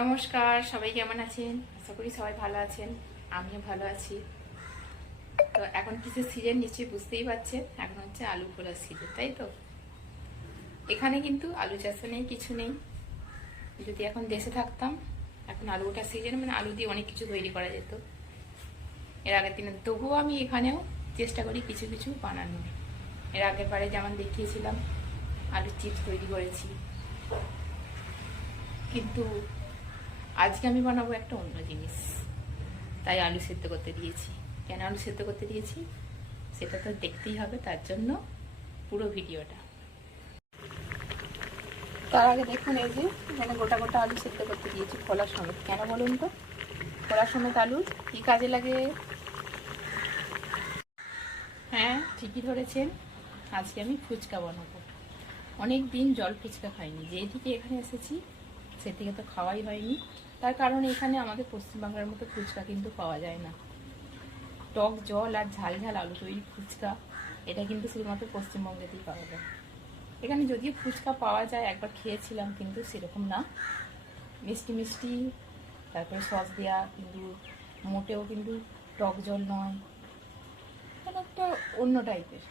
নমস্কার, সবাই কেমন আছেন? আশা করি সবাই ভালো আছেন। আমিও ভালো আছি। তো এখন কিসের সিজন নিশ্চয়ই বুঝতেই পারছেন। এখন হচ্ছে আলু খোলার সিজন, তাই তো? এখানে কিন্তু আলু চাষে নেই, কিছু নেই। যদি এখন দেশে থাকতাম, এখন আলু ওঠার সিজন, মানে আলু দিয়ে অনেক কিছু তৈরি করা যেত এর আগের দিনে। তবুও আমি এখানেও চেষ্টা করি কিছু কিছু বানানোর। এর আগের বারে যেমন দেখিয়েছিলাম, আলুর চিপস তৈরি করেছি, কিন্তু আজকে আমি বানাবো একটা অন্য জিনিস। তাই আলু সেদ্ধ করতে দিয়েছি। কেন আলু সেদ্ধ করতে দিয়েছি সেটা তো দেখতেই হবে, তার জন্য পুরো ভিডিওটা। তার আগে দেখুন, এই যে এখানে গোটা গোটা আলু সেদ্ধ করতে দিয়েছি খোলার সমেত। কেন বলুন তো? খোলার সমেত আলু কি কাজে লাগে? হ্যাঁ, ঠিকই ধরেছেন, আজকে আমি ফুচকা বানাবো। অনেক দিন জল ফুচকা খাইনি, যেদিকে এখানে এসেছি সেদিকে তো খাওয়াই হয়নি। তার কারণ এখানে আমাদের পশ্চিমবাংলার মতো ফুচকা কিন্তু পাওয়া যায় না। টক জল আর ঝাল ঝাল আলু তৈরি ফুচকা, এটা কিন্তু শুধুমাত্র পশ্চিমবঙ্গেতেই পাওয়া যায়। এখানে যদিও ফুচকা পাওয়া যায়, একবার খেয়েছিলাম, কিন্তু সেরকম না, মিষ্টি মিষ্টি, তারপরে সস দেওয়া, কিন্তু মোটেও কিন্তু টক জল নয়, মানে একটা অন্য টাইপের।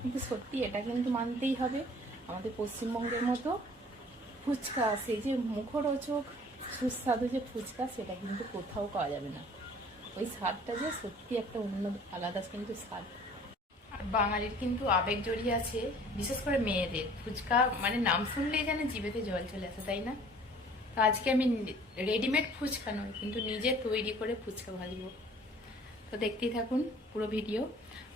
কিন্তু সত্যি এটা কিন্তু মানতেই হবে, আমাদের পশ্চিমবঙ্গের মতো ফুচকা, সেই যে মুখরোচক সুস্বাদু যে ফুচকা, সেটা কিন্তু কোথাও পাওয়া যাবে না। ওই স্বাদটা যে সত্যি একটা অন্য আলাদা কিন্তু স্বাদ। আর বাঙালির কিন্তু আবেগ জড়িয়ে আছে, বিশেষ করে মেয়েদের। ফুচকা মানে নাম শুনলেই যেন জিভেতে জল চলে আসে, তাই না? তো আজকে আমি রেডিমেড ফুচকা নয়, কিন্তু নিজে তৈরি করে ফুচকা ভাজবো। তো দেখতেই থাকুন পুরো ভিডিও।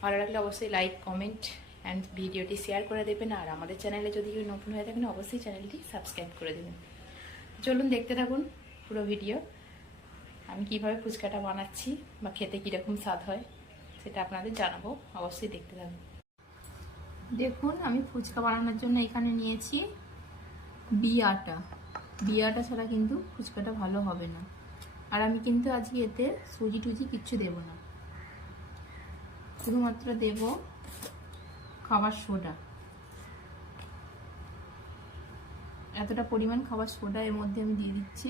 ভালো লাগলে অবশ্যই লাইক, কমেন্ট অ্যান্ড ভিডিওটি শেয়ার করে দেবেন। আর আমাদের চ্যানেলে যদি কেউ নতুন হয়ে থাকেন, অবশ্যই চ্যানেলটি সাবস্ক্রাইব করে দেবেন। চলুন দেখতে থাকুন পুরো ভিডিও। আমি কিভাবে ফুচকাটা বানাচ্ছি বা খেতে কীরকম স্বাদ হয় সেটা আপনাদের জানাবো, অবশ্যই দেখতে থাকুন। দেখুন, আমি ফুচকা বানানোর জন্য এখানে নিয়েছি আটা। আটা ছাড়া কিন্তু ফুচকাটা ভালো হবে না। আর আমি কিন্তু আজকে এতে সুজি টুজি কিচ্ছু দেব না, শুধুমাত্র দেব খাবার সোডা। এতটা পরিমাণ খাবার সোডা এর মধ্যে আমি দিয়ে দিচ্ছি।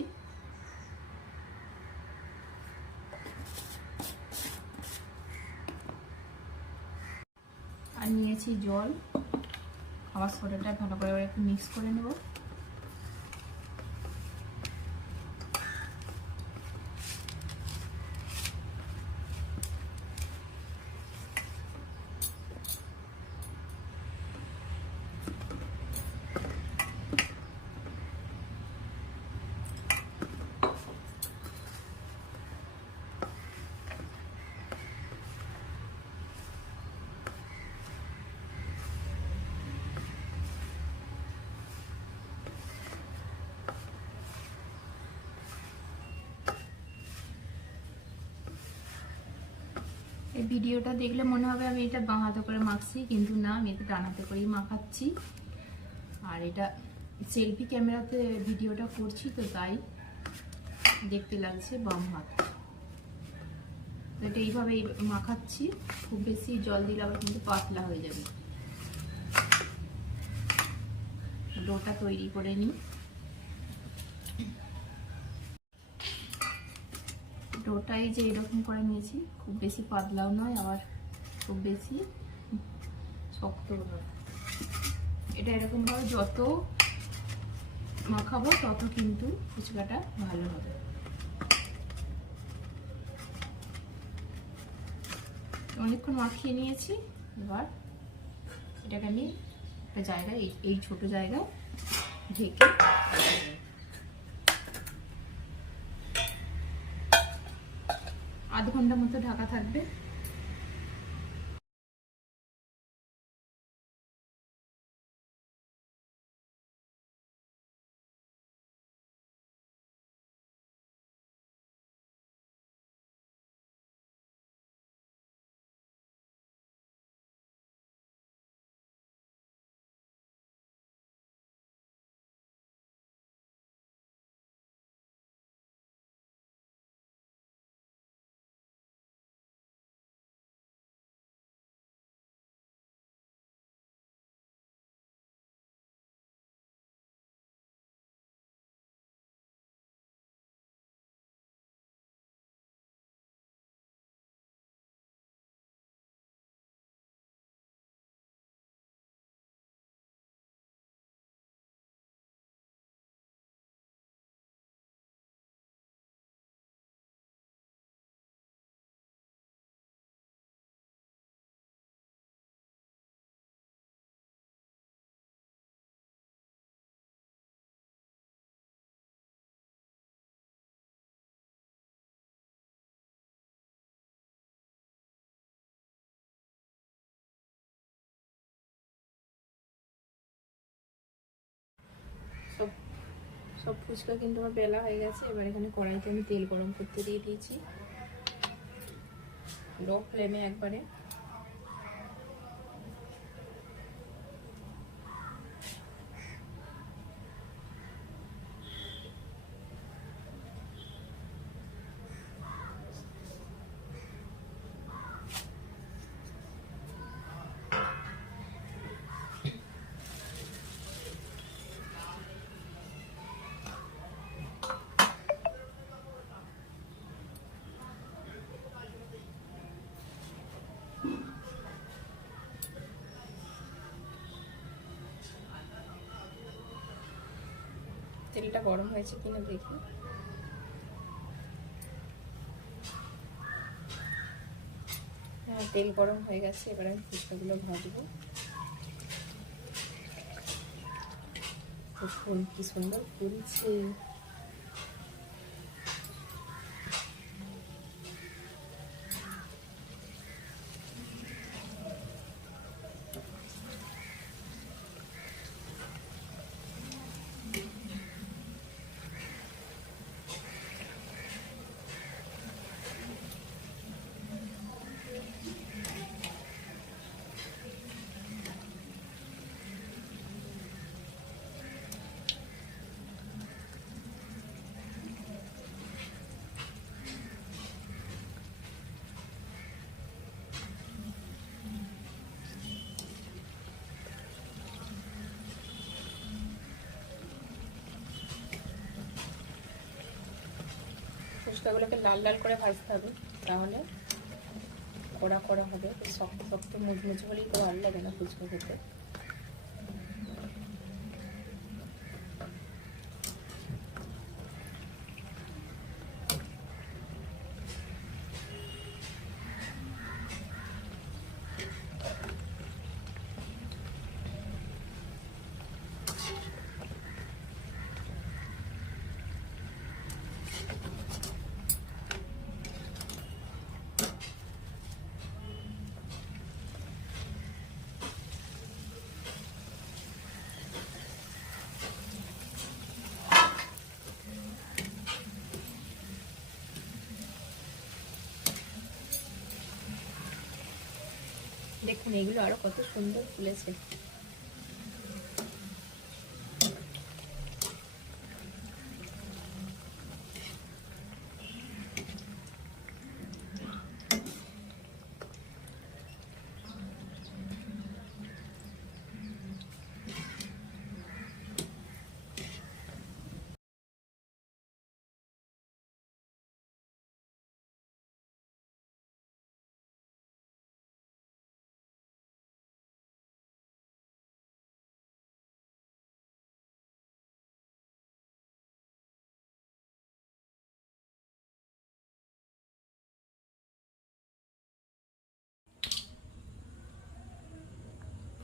আর নিয়েছি জল। খাবার সোডাটা ভালো করে একটু মিক্স করে নেব। এই ভিডিওটা দেখলে মনে হবে আমি এটা বাঁ হাতে করে মাখছি, কিন্তু না, আমি এটা ডান হাতে করেই মাখাচ্ছি। আর এটা সেলফি ক্যামেরাতে ভিডিওটা করছি, তো তাই দেখতে লাগছে বাম হাত। এটা এইভাবেই মাখাচ্ছি। খুব বেশি জল দিলে আবার কিন্তু পাতলা হয়ে যাবে। ডোটা তৈরি করে নিই। ডোটাই যে এরকম করে নিয়েছি, খুব বেশি পাতলাও নয়, আবার খুব বেশি শক্তও নয়। এটা এরকমভাবে যত মাখাবো তত কিন্তু ফুচকাটা ভালো হবে। অনেকক্ষণ মাখিয়ে নিয়েছি। এবার এটাকে আমি একটা জায়গায়, এই ছোট জায়গায় ঢেকে আধ ঘন্টা মতো ঢাকা থাকবে। সব ফুচকা কিন্তু আমার বেলা হয়ে গেছে। এবার এখানে কড়াইতে আমি তেল গরম করতে দিয়ে দিয়েছি, লো ফ্লেমে একবারে। তেলটা গরম হয়েছে কিনা দেখি। হ্যাঁ, তেল গরম হয়ে গেছে। এবার আমি ফুচকাগুলো ভাজবো। দেখুন কি সুন্দর ফুলছে। ফুচকাগুলোকে লাল লাল করে ভাজতে হবে, তাহলে কড়া কড়া হবে। শক্ত শক্ত মুচমুচে হলেই তো ভালো লাগে না ফুচকা খেতে। দেখুন এগুলো আরো কত সুন্দর ফুলেছে।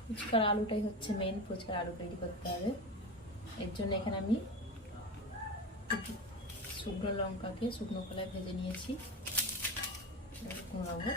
ফুচকার আলুটাই হচ্ছে মেন। ফুচকার আলু তৈরি করতে হবে, এর জন্য এখানে আমি শুকনো লঙ্কাকে শুকনো কলায় ভেজে নিয়েছি। কুড়াবো।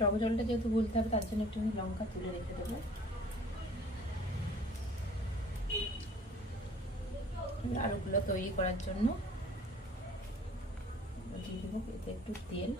টক জলটা যেহেতু গুলতে হবে, তার জন্য একটু লঙ্কা তুলে রেখে দেবো। আলুগুলো তৈরি করার জন্য দিয়ে দেবো এতে একটু তেল।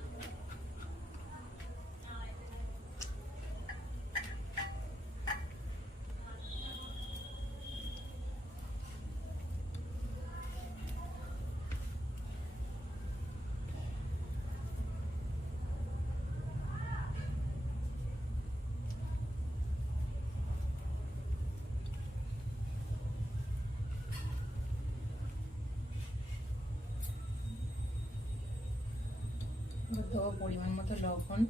দেবো পরিমাণ মতো লবণ।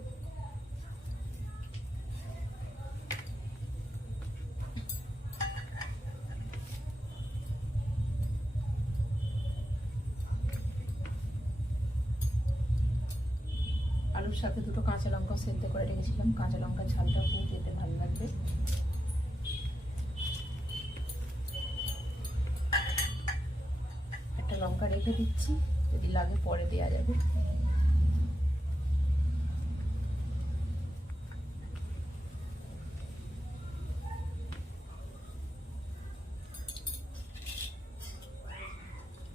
সাথে দুটো কাঁচা লঙ্কা সেদ্ধ করে রেখেছিলাম, কাঁচা লঙ্কার ঝালটাও কিন্তু খেতে ভালো লাগবে। একটা লঙ্কা রেখে দিচ্ছি, যদি লাগে পরে দেওয়া যাবে।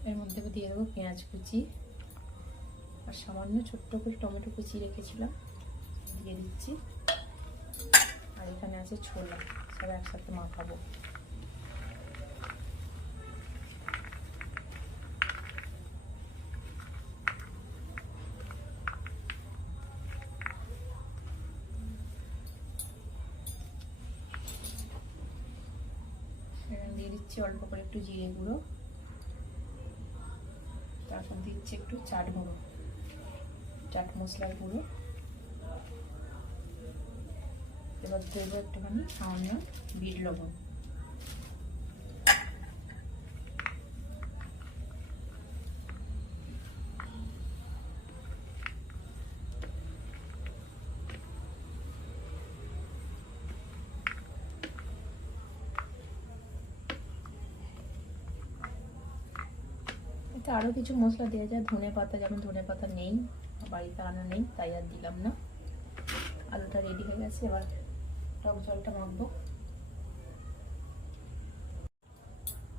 এর মধ্যে দিয়ে দেবো পেঁয়াজ কুচি আর সামান্য ছোট্ট করে টমেটো কুচি রেখেছিলাম, দিয়ে দিচ্ছি। আর এখানে আছে ছোলা, সব একসাথে মাখাবো। এখানে দিয়ে দিচ্ছি অল্প করে একটু জিরে গুঁড়ো, তারপর দিচ্ছি একটু চাট গুঁড়ো, চাট মশলার গুঁড়ো। এবার দেবো একটুখানি সামান্য বিট লবণ। এতে আরও কিছু মশলা দেওয়া যায়, ধনে পাতা, যেমন ধনে পাতা নেই, বাড়িতে আনা নেই, তাই আর দিলাম না। আলুটা রেডি হয়ে গেছে, এবার টক জলটা মাখবো।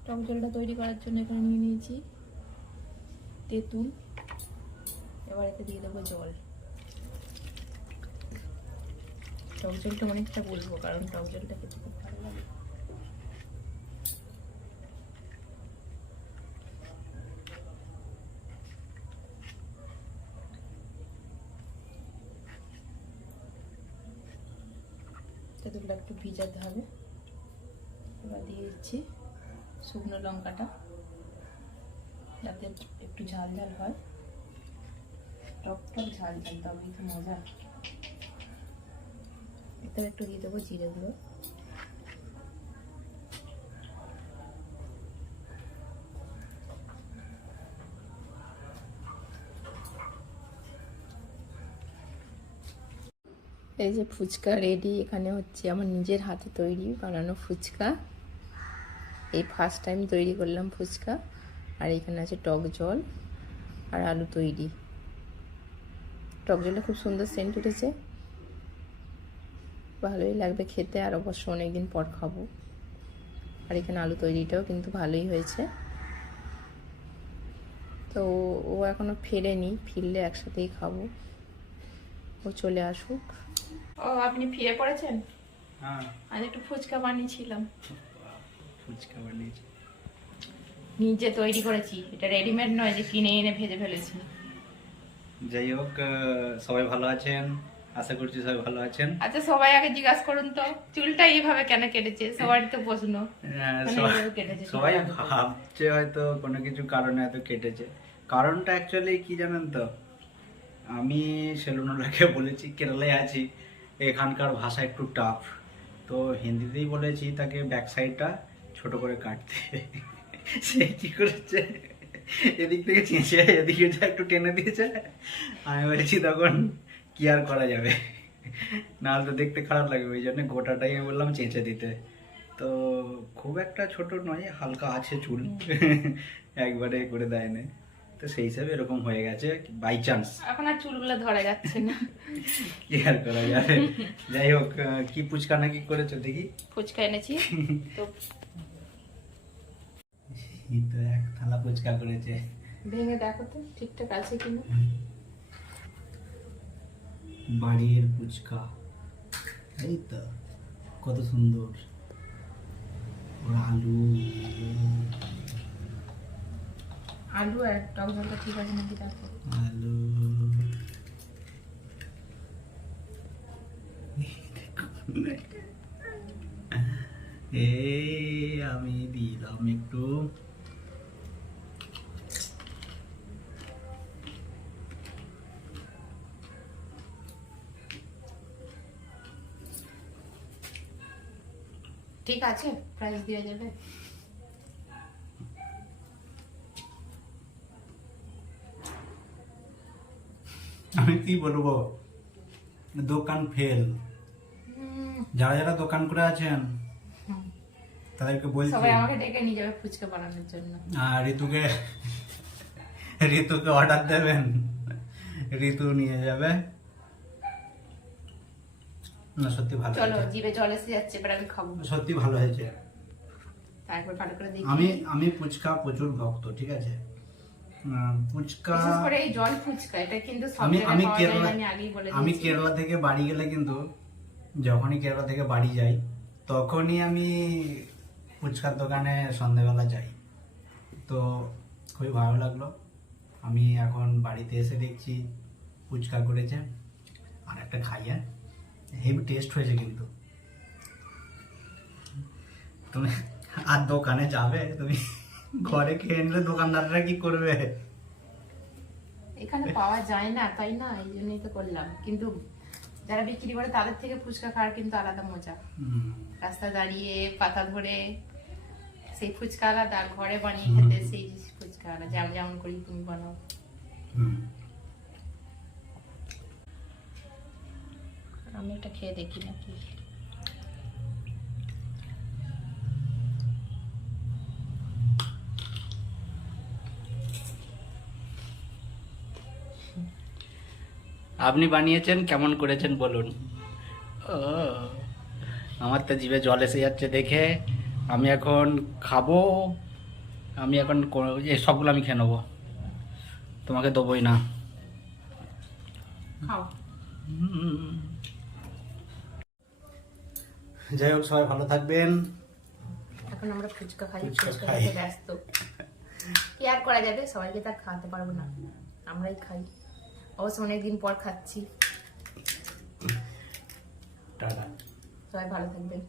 টক জলটা তৈরি করার জন্য এখানে নিয়ে নিয়েছি তেঁতুল। এবার এতে দিয়ে দেবো জল। টক জলটা অনেকটা বলবো, কারণ টক জলটা খেতে খুব ভালো লাগে। তেঁতুলটা একটু ভিজাতে হবে। এবার দিয়ে দিচ্ছি শুকনো লঙ্কাটা, যাতে একটু ঝাল ঝাল হয়, টক টক ঝাল ঝাল, তবেই তো মজা। এতে একটু দিয়ে দেবো জিরে গুঁড়ো। এই যে ফুচকা রেডি। এখানে হচ্ছে আমার নিজের হাতে তৈরি বানানো ফুচকা, এই ফার্স্ট টাইম তৈরি করলাম ফুচকা। আর এখানে আছে টক জল আর আলু তৈরি। টক জলটা খুব সুন্দর সেন্ট উঠেছে, ভালোই লাগবে খেতে, আর অবশ্য অনেকদিন পর খাবো। আর এখানে আলু তৈরিটাও কিন্তু ভালোই হয়েছে। তো ও এখনো ফেরেনি, ফিরলে একসাথেই খাবো, ও চলে আসুক। ও আপনি ফিরে পড়েছেন? হ্যাঁ, আজ একটু ফুচকা বানিয়েছিলাম। ফুচকা বানিয়েছি, নিজে তৈরি করেছি, এটা রেডিমেড নয় যে কিনে এনে ভেজে ফেলেছি। যাই হোক, সবাই ভালো আছেন, আশা করছি সবাই ভালো আছেন। আচ্ছা, সবাই আগে জিজ্ঞাসা করুন তো চুলটা এইভাবে কেন কেটেছে, সবারই তো প্রশ্ন। সবাই ভাবছে হয়তো কোনো কিছু কারণে হয়তো কেটেছে। কারণটা অ্যাকচুয়ালি কি জানেন তো, আমি সেলুনওয়ালাকে বলেছি, কেরালায় আছি, এখানকার ভাষা একটু টাফ, তো হিন্দিতেই বলেছি তাকে ব্যাক সাইডটা ছোট করে কাটতে। সে কি করেছে, এদিক থেকে চেঁচে এদিকে যা একটু টেনে দিয়েছে। আমি বলেছি তখন কি আর করা যাবে, নাহলে তো দেখতে খারাপ লাগবে, ওই জন্য গোটাটাই আমি বললাম চেঁচে দিতে। তো খুব একটা ছোট নয়, হালকা আছে চুল, একবারে করে দেয় না, তো সেই হিসাবে এরকম হয়ে গেছে বাই চান্স। এখন আর চুলগুলো ধরা যাচ্ছে না, কি আর করা যাবে। যাই হোক, কি ফুচকা নাকি করেছো দেখি? ফুচকা এনেছি তো এই তো এক থালা ফুচকা করেছে, ভেঙে দেখো তো ঠিকঠাক আছে কিনা। বাড়ির ফুচকা, এই তো কত সুন্দর। আলু আলু আর টক জলটা ঠিক আছে নাকি দেখো। আলু আমি দিলাম একটু, ঠিক আছে, প্রাইস দিয়ে যাবে। আমি কি বলবো, দোকান ফেল। যারা যারা দোকান করে আছেন হুম। তাদেরকে বলছি, সবাই আমাকে ডেকে নিয়ে যাবে ফুচকা বানানোর জন্য। আর ঋতুকে অর্ডার দেবেন, ঋতু নিয়ে যাবে। না সত্যি ভালো চলো, হয়েছে, জিভে জল এসে যাচ্ছে, এবার আমি খাবো। সত্যি ভালো হয়েছে। তারপর ভালো করে দেখি। আমি ফুচকা প্রচুর ভক্ত, ঠিক আছে। ফুচকা বিশেষ করে এই জল ফুচকা, এটা কিন্তু সব আমি জায়গায় পাওয়া যায় কেরালা না, আমি আগেই বলে আমি দিয়েছি। কেরালা থেকে বাড়ি গেলে কিন্তু, যখনই কেরালা থেকে বাড়ি যাই তখনই আমি ফুচকার দোকানে সন্ধ্যেবেলা যাই। তো খুবই ভালো লাগলো। আমি এখন বাড়িতে এসে দেখছি ফুচকা করেছে, আর একটা খাইয়া হেভি টেস্ট হয়েছে। কিন্তু তুমি আর দোকানে যাবে, তুমি ঘরে খেয়ে নিলে দোকানদাররা কি করবে? এখানে পাওয়া যায় না, তাই না, এই জন্যই তো করলাম। কিন্তু যারা বিক্রি করে তাদের থেকে ফুচকা খাওয়ার কিন্তু আলাদা মজা। হুম, রাস্তা দাঁড়িয়ে পাতা ধরে সেই ফুচকা আলাদা, আর ঘরে বানিয়ে খেতে সেই ফুচকা আলাদা, যেমন যেমন করি তুমি বানাও। হুম। আমি এটা খেয়ে দেখি নাকি। আপনি বানিয়েছেন, কেমন করেছেন বলুন। ও, আমার তো জিভে জল এসে যাচ্ছে দেখে। আমি এখন খাবো। আমি এখন এই সবগুলো আমি খেয়ে নেবো, তোমাকে দেবোই না। খাও। যাই হোক, সবাই ভালো থাকবেন। এখন আমরা ফুচকা খাই, ফুচকা ফুচকা খাই। খেতে ব্যস্ত। কি আর করা যাবে, সবাইকে তার খাওয়াতে পারবো না, আমরাই খাই। অবশ্য অনেকদিন পর খাচ্ছি। টাটা। সবাই ভালো থাকবেন।